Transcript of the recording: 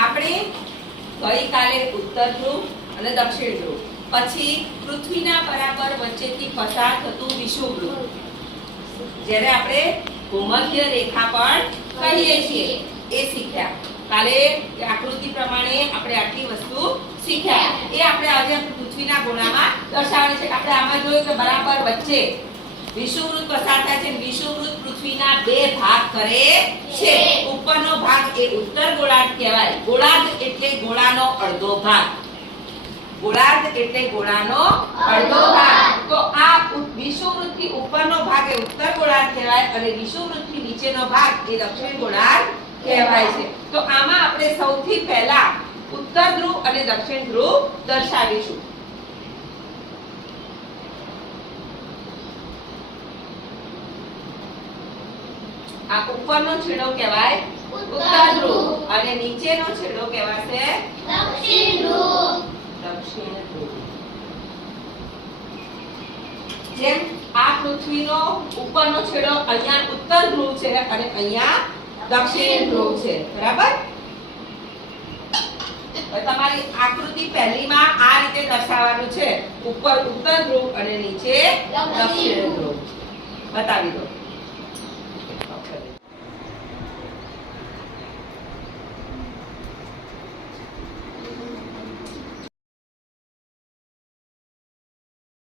આપણે ગઈકાલે ઉત્તર ધ્રુવ અને દક્ષિણ ધ્રુવ, પછી પૃથ્વીના બરાબર વચ્ચેથી પસાર થતું વિષુવવૃત્ત, જેને આપણે ભૂમધ્ય રેખા પણ કહીએ છીએ, એ શીખ્યા. કાલે આકૃતિ પ્રમાણે આપણે આટલી વસ્તુ શીખ્યા. એ આપણે આજે પૃથ્વીના ગોળામાં દર્શાવે છે. આપણે આમાં જોયું કે બરાબર વચ્ચે વિષુવવૃત્ત પસાર થાય છે. વિષુવવૃત્ત પૃથ્વીના બે ભાગ કરે છે. ઉપરનો ભાગ એ ઉત્તર ગોળાર્ધ કહેવાય. ગોળાર્ધ એટલે ગોળાનો અડધો ભાગ. ગોળાર્ધ એટલે ગોળાનો અડધો ભાગ. તો આ વિષુવવૃત્તથી ઉપરનો ભાગ એ ઉત્તર ગોળાર્ધ કહેવાય અને વિષુવવૃત્તથી નીચેનો ભાગ એ દક્ષિણ ગોળાર્ધ કહેવાય છે. તો આમાં આપણે સૌથી પહેલા ઉત્તર ધ્રુવ અને દક્ષિણ ધ્રુવ દર્શાવીશું. આ ઉપરનો છેડો કહેવાય ઉત્તર ધ્રુવ અને નીચેનો છેડો કહેવાશે દક્ષિણ ધ્રુવ. દક્ષિણ ધ્રુવ. જેમ આ પૃથ્વીનો ઉપરનો છેડો અહીંયા ઉત્તર ધ્રુવ છે અને અહીંયા દક્ષિણ ધ્રુવ છે. બરાબર? તમારી આકૃતિ પહેલીમાં આ રીતે દર્શાવવાનું છે. ઉપર ઉત્તર ધ્રુવ અને નીચે દક્ષિણ ધ્રુવ. બતાવી દો.